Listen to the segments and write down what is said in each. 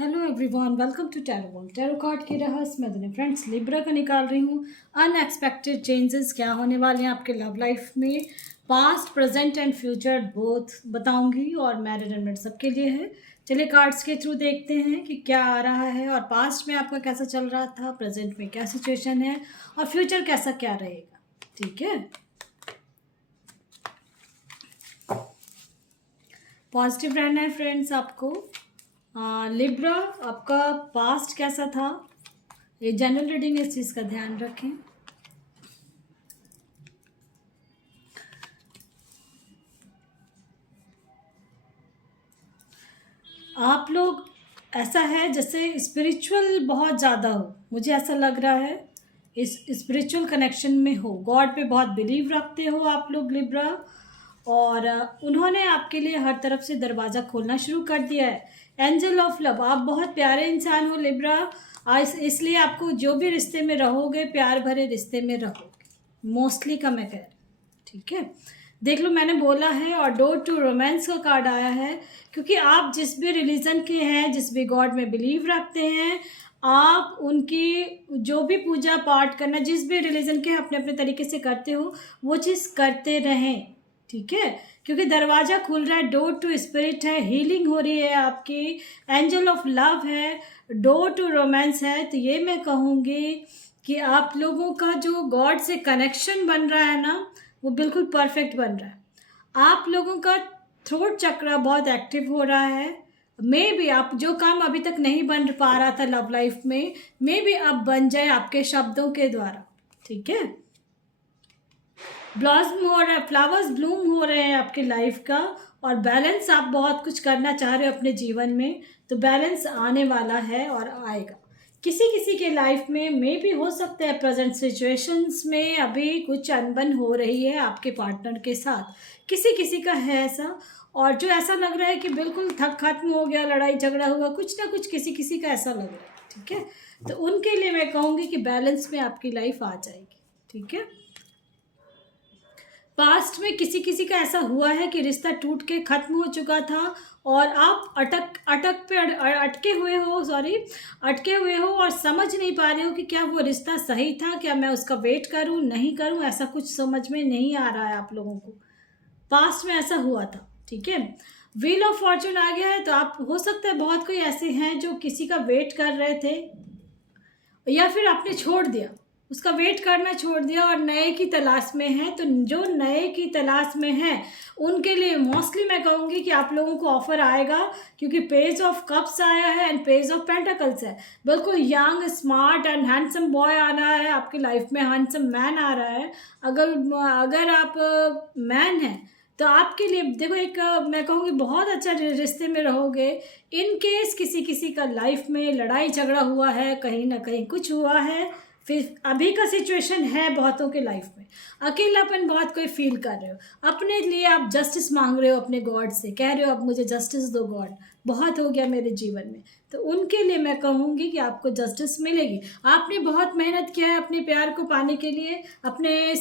Hello everyone, welcome to tarot card की रहस्य। मैं दुनिया फ्रेंड्स लिब्रा का निकाल रही हूँ। अनएक्सपेक्टेड चेंजेस क्या होने वाले हैं आपके लव लाइफ में, past present and future both बताऊंगी और मैरिड एंड सबके लिए है। चलिए कार्ड्स के थ्रू देखते हैं कि क्या आ रहा है और पास्ट में आपका कैसा चल रहा था, प्रेजेंट में क्या सिचुएशन है और फ्यूचर कैसा क्या रहेगा। ठीक है, पॉजिटिव रहना है फ्रेंड्स आपको। लिब्रा, आपका पास्ट कैसा था, ये जनरल रीडिंग, इस चीज़ का ध्यान रखें। आप लोग ऐसा है जैसे स्पिरिचुअल बहुत ज़्यादा हो, मुझे ऐसा लग रहा है इस स्पिरिचुअल कनेक्शन में हो, गॉड पे बहुत बिलीव रखते हो आप लोग लिब्रा। और उन्होंने आपके लिए हर तरफ से दरवाज़ा खोलना शुरू कर दिया है। एंजल ऑफ लव, आप बहुत प्यारे इंसान हो लिब्रा, इसलिए आपको जो भी रिश्ते में रहोगे प्यार भरे रिश्ते में रहोगे, मोस्टली का मैं कह रही हूँ। ठीक है, देख लो मैंने बोला है। और डोर टू रोमांस का कार्ड आया है, क्योंकि आप जिस भी रिलीजन के हैं, जिस भी गॉड में बिलीव रखते हैं, आप उनकी जो भी पूजा पाठ करना, जिस भी रिलीजन के अपने अपने तरीके से करते हो, वो चीज़ करते रहें। ठीक है, क्योंकि दरवाज़ा खुल रहा है, डोर टू स्पिरिट है, हीलिंग हो रही है आपकी, एंजल ऑफ लव है, डोर टू रोमांस है। तो ये मैं कहूँगी कि आप लोगों का जो गॉड से कनेक्शन बन रहा है ना, वो बिल्कुल परफेक्ट बन रहा है। आप लोगों का थ्रोट चक्र बहुत एक्टिव हो रहा है। मे भी आप जो काम अभी तक नहीं बन पा रहा था लव लाइफ में, मे भी अब बन जाए आपके शब्दों के द्वारा। ठीक है, ब्लॉसम हो रहा है, फ्लावर्स ब्लूम हो रहे हैं आपकी लाइफ का। और बैलेंस, आप बहुत कुछ करना चाह रहे हो अपने जीवन में, तो बैलेंस आने वाला है और आएगा। किसी किसी के लाइफ में मे भी हो सकता है प्रेजेंट सिचुएशंस में अभी कुछ अनबन हो रही है आपके पार्टनर के साथ, किसी किसी का है ऐसा। और जो ऐसा लग रहा है कि बिल्कुल थक खत्म हो गया, लड़ाई झगड़ा हुआ, कुछ ना कुछ किसी किसी का ऐसा लग रहा है। ठीक है, तो उनके लिए मैं कहूँगी कि बैलेंस में आपकी लाइफ आ जाएगी। ठीक है, पास्ट में किसी किसी का ऐसा हुआ है कि रिश्ता टूट के ख़त्म हो चुका था और आप अटके हुए हो और समझ नहीं पा रहे हो कि क्या वो रिश्ता सही था, क्या मैं उसका वेट करूं नहीं करूं, ऐसा कुछ समझ में नहीं आ रहा है आप लोगों को। पास्ट में ऐसा हुआ था। ठीक है, व्हील ऑफ फॉर्चून आ गया है, तो आप हो सकता है बहुत कोई ऐसे हैं जो किसी का वेट कर रहे थे, या फिर आपने छोड़ दिया, उसका वेट करना छोड़ दिया और नए की तलाश में है। तो जो नए की तलाश में है उनके लिए मोस्टली मैं कहूँगी कि आप लोगों को ऑफर आएगा, क्योंकि पेज ऑफ कप्स आया है एंड पेज ऑफ पेंटिकल्स है। बिल्कुल young smart and handsome boy आना है आपकी लाइफ में, हैंडसम मैन आ रहा है। अगर आप मैन हैं तो आपके लिए देखो एक मैं कहूँगी बहुत अच्छा रिश्ते में रहोगे। इन केस किसी किसी का लाइफ में लड़ाई झगड़ा हुआ है, कहीं ना कहीं कुछ हुआ है, फिर अभी का सिचुएशन है बहुतों के लाइफ में अकेलापन बहुत कोई फील कर रहे हो, अपने लिए आप जस्टिस मांग रहे हो अपने गॉड से, कह रहे हो अब मुझे जस्टिस दो गॉड, बहुत हो गया मेरे जीवन में। तो उनके लिए मैं कहूँगी कि आपको जस्टिस मिलेगी। आपने बहुत मेहनत किया है अपने प्यार को पाने के लिए, अपने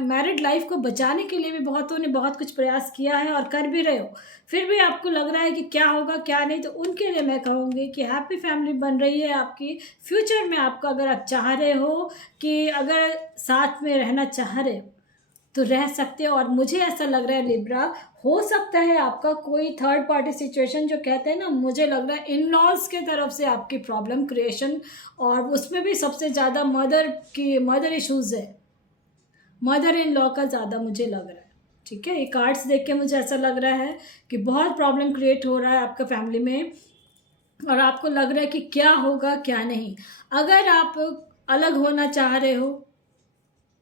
मैरिड लाइफ को बचाने के लिए भी बहुतों ने बहुत कुछ प्रयास किया है और कर भी रहे हो, फिर भी आपको लग रहा है कि क्या होगा क्या नहीं। तो उनके लिए मैं कहूँगी कि हैप्पी फैमिली बन रही है आपकी। फ्यूचर में आपका अगर आप चाह रहे हो कि अगर साथ में रहना चाह रहे हो तो रह सकते हो। और मुझे ऐसा लग रहा है लिब्रा, हो सकता है आपका कोई थर्ड पार्टी सिचुएशन, जो कहते हैं ना, मुझे लग रहा है इन लॉज के तरफ से आपकी प्रॉब्लम क्रिएशन, और उसमें भी सबसे ज़्यादा मदर इश्यूज़ है, मदर इन लॉ का ज़्यादा मुझे लग रहा है। ठीक है, ये कार्ड्स देख के मुझे ऐसा लग रहा है कि बहुत प्रॉब्लम क्रिएट हो रहा है आपका फैमिली में, और आपको लग रहा है कि क्या होगा क्या नहीं। अगर आप अलग होना चाह रहे हो,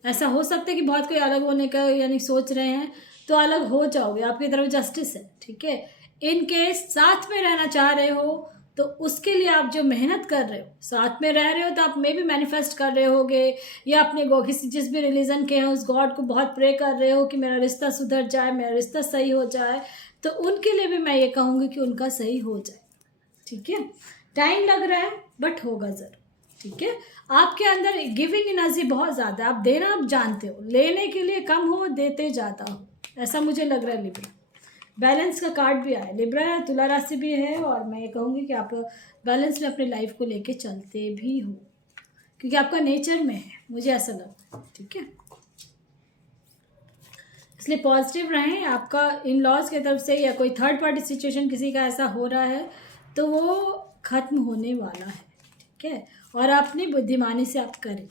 ऐसा हो सकता है कि बहुत कोई अलग होने का यानी सोच रहे हैं, तो अलग हो जाओगे, आपकी तरफ जस्टिस है। ठीक है, इन केस साथ में रहना चाह रहे हो तो उसके लिए आप जो मेहनत कर रहे हो, साथ में रह रहे हो, तो आप में भी मैनिफेस्ट कर रहे होगे, या अपने किसी जिस भी रिलीजन के हैं उस गॉड को बहुत प्रे कर रहे हो कि मेरा रिश्ता सुधर जाए, मेरा रिश्ता सही हो जाए। तो उनके लिए भी मैं ये कहूँगी कि उनका सही हो जाए। ठीक है, टाइम लग रहा है बट होगा ज़रूर। ठीक है, आपके अंदर गिविंग एनर्जी बहुत ज़्यादा है, आप देना आप जानते हो, लेने के लिए कम हो, देते ज़्यादा हो, ऐसा मुझे लग रहा है लिब्रा। बैलेंस का कार्ड भी आया, लिब्रा तुला राशि भी है, और मैं ये कहूँगी कि आप बैलेंस में अपने लाइफ को लेके चलते भी हो, क्योंकि आपका नेचर में है, मुझे ऐसा लगता है। ठीक है, इसलिए पॉजिटिव रहें। आपका इन लॉज की तरफ से या कोई थर्ड पार्टी सिचुएशन किसी का ऐसा हो रहा है तो वो ख़त्म होने वाला है। ठीक है, और अपनी बुद्धिमानी से आप करें।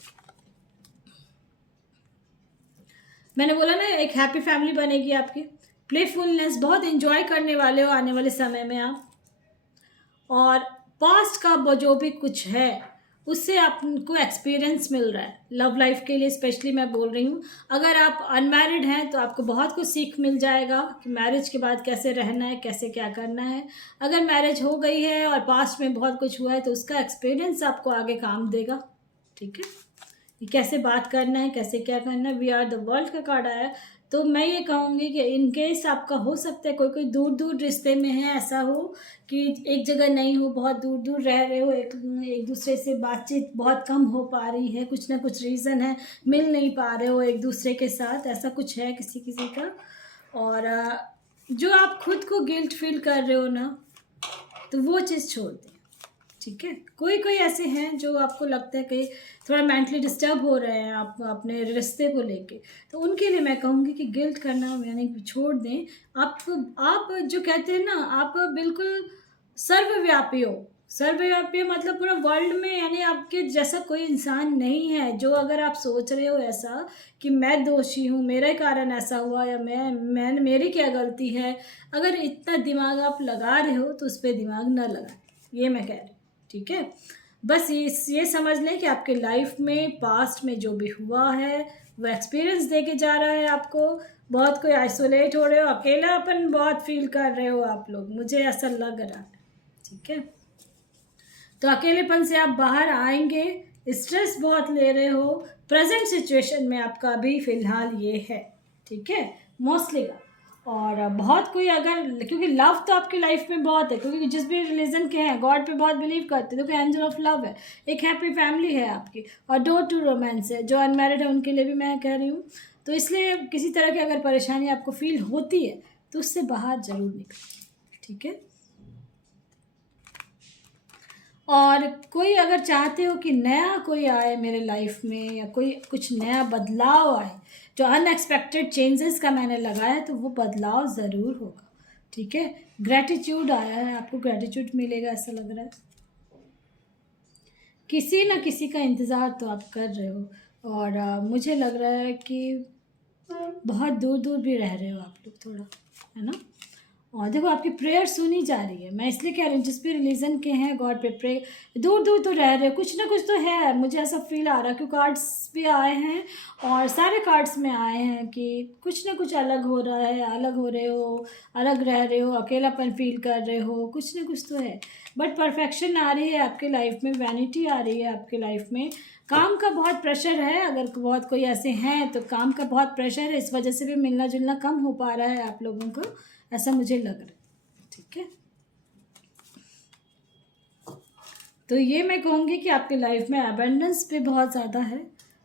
मैंने बोला ना, एक हैप्पी फैमिली बनेगी आपकी, प्लेफुलनेस, बहुत एंजॉय करने वाले हो आने वाले समय में आप। और पास्ट का जो भी कुछ है उससे आपको एक्सपीरियंस मिल रहा है लव लाइफ के लिए, स्पेशली मैं बोल रही हूँ। अगर आप अनमैरिड हैं तो आपको बहुत कुछ सीख मिल जाएगा कि मैरिज के बाद कैसे रहना है, कैसे क्या करना है। अगर मैरिज हो गई है और पास्ट में बहुत कुछ हुआ है तो उसका एक्सपीरियंस आपको आगे काम देगा। ठीक है, कि कैसे बात करना है, कैसे क्या करना है। वी आर द वर्ल्ड का कार्ड आया है, तो मैं ये कहूँगी कि इन केस आपका हो सकता है कोई कोई दूर दूर रिश्ते में है, ऐसा हो कि एक जगह नहीं हो, बहुत दूर दूर रह रहे हो, एक दूसरे से बातचीत बहुत कम हो पा रही है, कुछ ना कुछ रीज़न है, मिल नहीं पा रहे हो एक दूसरे के साथ, ऐसा कुछ है किसी किसी का। और जो आप खुद को गिल्ट फील कर रहे हो ना, तो वो चीज़ छोड़ दें। ठीक है, कोई कोई ऐसे हैं जो आपको लगता है कि थोड़ा मेंटली डिस्टर्ब हो रहे हैं आप अपने रिश्ते को लेके, तो उनके लिए मैं कहूँगी कि गिल्ट करना यानी कि छोड़ दें। आप जो कहते हैं ना, आप बिल्कुल सर्वव्यापी हो। सर्वव्यापी मतलब पूरा वर्ल्ड में, यानी आपके जैसा कोई इंसान नहीं है जो, अगर आप सोच रहे हो ऐसा कि मैं दोषी हूँ, मेरे कारण ऐसा हुआ, या मैं मेरी क्या गलती है, अगर इतना दिमाग आप लगा रहे हो तो उस पर दिमाग ना लगाएं, ये मैं कह रही हूँ। ठीक है, बस ये समझ लें कि आपके लाइफ में पास्ट में जो भी हुआ है वो एक्सपीरियंस दे के जा रहा है आपको। बहुत कोई आइसोलेट हो रहे हो, अकेलापन बहुत फील कर रहे हो आप लोग, मुझे ऐसा लग रहा है। ठीक है, तो अकेलेपन से आप बाहर आएंगे। स्ट्रेस बहुत ले रहे हो, प्रेजेंट सिचुएशन में आपका अभी फ़िलहाल ये है। ठीक है, मोस्टली का। और बहुत कोई अगर, क्योंकि लव तो आपकी लाइफ में बहुत है, क्योंकि जिस भी रिलीजन के हैं गॉड पे बहुत बिलीव करते हैं, देखो एंजल ऑफ लव है, एक हैप्पी फैमिली है आपकी, और डोर टू रोमांस है। जो अनमैरिड है उनके लिए भी मैं कह रही हूँ। तो इसलिए किसी तरह की अगर परेशानी आपको फील होती है तो उससे बाहर ज़रूर निकलें। ठीक है, और कोई अगर चाहते हो कि नया कोई आए मेरे लाइफ में, या कोई कुछ नया बदलाव आए, जो अनएक्सपेक्टेड चेंजेस का मैंने लगाया, तो वो बदलाव ज़रूर होगा। ठीक है, ग्रैटिट्यूड आया है, आपको ग्रैटिट्यूड मिलेगा ऐसा लग रहा है। किसी ना किसी का इंतज़ार तो आप कर रहे हो, और मुझे लग रहा है कि बहुत दूर दूर भी रह रहे हो आप लोग थोड़ा, है ना। और देखो आपकी प्रेयर सुनी जा रही है, मैं इसलिए कह रही हूँ जिस भी रिलीजन के हैं गॉड पे प्रे, दूर दूर तो रह रहे हो, कुछ ना कुछ तो है, मुझे ऐसा फील आ रहा है। क्योंकि कार्ड्स भी आए हैं और सारे कार्ड्स में आए हैं कि कुछ ना कुछ अलग हो रहा है, अलग हो रहे हो, अलग रह रहे हो, अकेलापन फील कर रहे हो, कुछ ना कुछ तो है। बट परफेक्शन आ रही है आपके लाइफ में, वैनिटी आ रही है आपके लाइफ में। काम का बहुत प्रेशर है, अगर बहुत कोई ऐसे हैं तो काम का बहुत प्रेशर है, इस वजह से भी मिलना जुलना कम हो पा रहा है आप लोगों को, ऐसा मुझे लग रहा है। ठीक है, तो ये मैं कहूँगी कि आपकी लाइफ में अबंडेंस पे बहुत ज़्यादा है।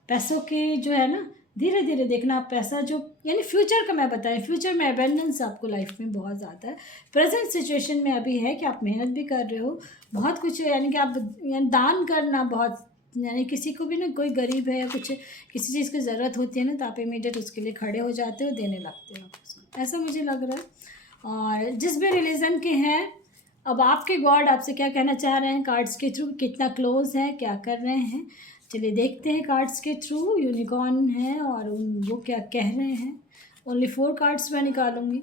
पैसों की जो है ना, धीरे धीरे देखना आप पैसा जो, यानी फ्यूचर का मैं बताएं, फ्यूचर में अबंडेंस आपको लाइफ में बहुत ज़्यादा है। प्रेजेंट सिचुएशन में अभी है कि आप मेहनत भी कर रहे हो बहुत कुछ, यानी कि आप दान करना बहुत, यानी किसी को भी ना, कोई गरीब है या कुछ किसी चीज़ की ज़रूरत होती है ना, तो आप इमीडिएट उसके लिए खड़े हो जाते हो, देने लगते हो उसको, ऐसा मुझे लग रहा है। और जिस भी रिलीजन के हैं, अब आपके गॉड आपसे क्या कहना चाह रहे हैं कार्ड्स के थ्रू, कितना क्लोज है, क्या कर रहे हैं, चलिए देखते हैं कार्ड्स के थ्रू। यूनिकॉर्न है और वो क्या कह रहे हैं। ओनली 4 कार्ड्स मैं निकालूंगी।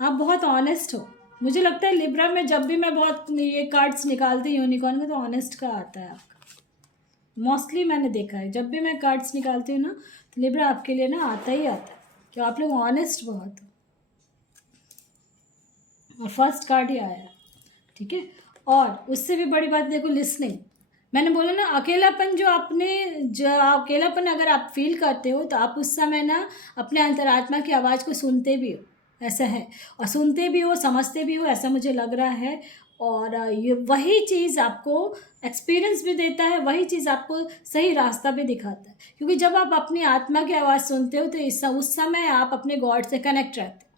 आप बहुत ऑनेस्ट हो, मुझे लगता है लिब्रा में जब भी मैं बहुत ये कार्ड्स निकालती हूँ यूनिकॉर्न में, तो ऑनेस्ट का आता है आपका, मोस्टली मैंने देखा है। जब भी मैं कार्ड्स निकालती हूँ ना, तो लिब्रा आपके लिए ना आता ही आता है कि आप लोग ऑनेस्ट बहुत हो, और फर्स्ट कार्ड ही आया। ठीक है, और उससे भी बड़ी बात देखो, लिसनिंग। मैंने बोला ना, अकेलापन जो अकेलापन अगर आप फील करते हो तो आप उस समय ना अपने अंतरात्मा की आवाज़ को सुनते भी हो, ऐसा है। और सुनते भी हो, समझते भी हो, ऐसा मुझे लग रहा है। और ये वही चीज़ आपको एक्सपीरियंस भी देता है, वही चीज़ आपको सही रास्ता भी दिखाता है, क्योंकि जब आप अपनी आत्मा की आवाज़ सुनते हो तो उस समय आप अपने गॉड से कनेक्ट रहते हो।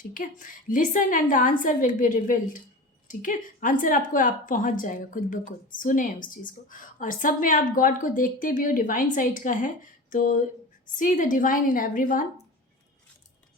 ठीक है, listen and the answer will be revealed. ठीक है, आंसर आपको आप पहुंच जाएगा खुद ब खुद, सुने उस चीज़ को। और सब में आप गॉड को देखते भी हो, डिवाइन साइड का है तो see the divine in everyone.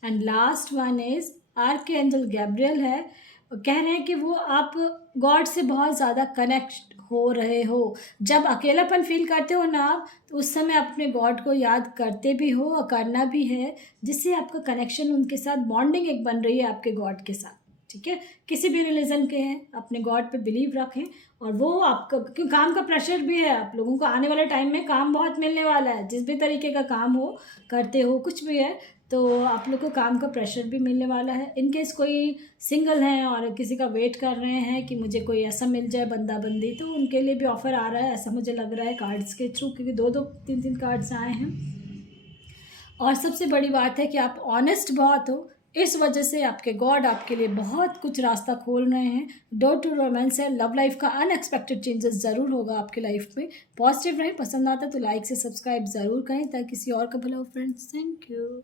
And last one is archangel Gabriel है। कह रहे हैं कि वो आप गॉड से बहुत ज़्यादा कनेक्ट हो रहे हो। जब अकेलापन फील करते हो ना आप, तो उस समय अपने गॉड को याद करते भी हो और करना भी है, जिससे आपका कनेक्शन उनके साथ, बॉन्डिंग एक बन रही है आपके गॉड के साथ। ठीक है, किसी भी रिलीजन के हैं, अपने गॉड पे बिलीव रखें। और वो आपका, क्योंकि काम का प्रेशर भी है आप लोगों को, आने वाले टाइम में काम बहुत मिलने वाला है। जिस भी तरीके का काम हो, करते हो, कुछ भी है, तो आप लोग को काम का प्रेशर भी मिलने वाला है। इनकेस कोई सिंगल हैं और किसी का वेट कर रहे हैं कि मुझे कोई ऐसा मिल जाए बंदा बंदी, तो उनके लिए भी ऑफ़र आ रहा है, ऐसा मुझे लग रहा है कार्ड्स के थ्रू, क्योंकि 2-2 3-3 कार्ड्स आए हैं। और सबसे बड़ी बात है कि आप ऑनेस्ट बहुत हो, इस वजह से आपके गॉड आपके लिए बहुत कुछ रास्ता खोल रहे हैं। डोर टू रोमांस है, लव लाइफ का अनएक्सपेक्टेड चेंजेस ज़रूर होगा आपके लाइफ में। पॉजिटिव रहें, पसंद आता है तो लाइक से सब्सक्राइब ज़रूर करें ताकि किसी और का भला हो फ्रेंड्स। Thank you.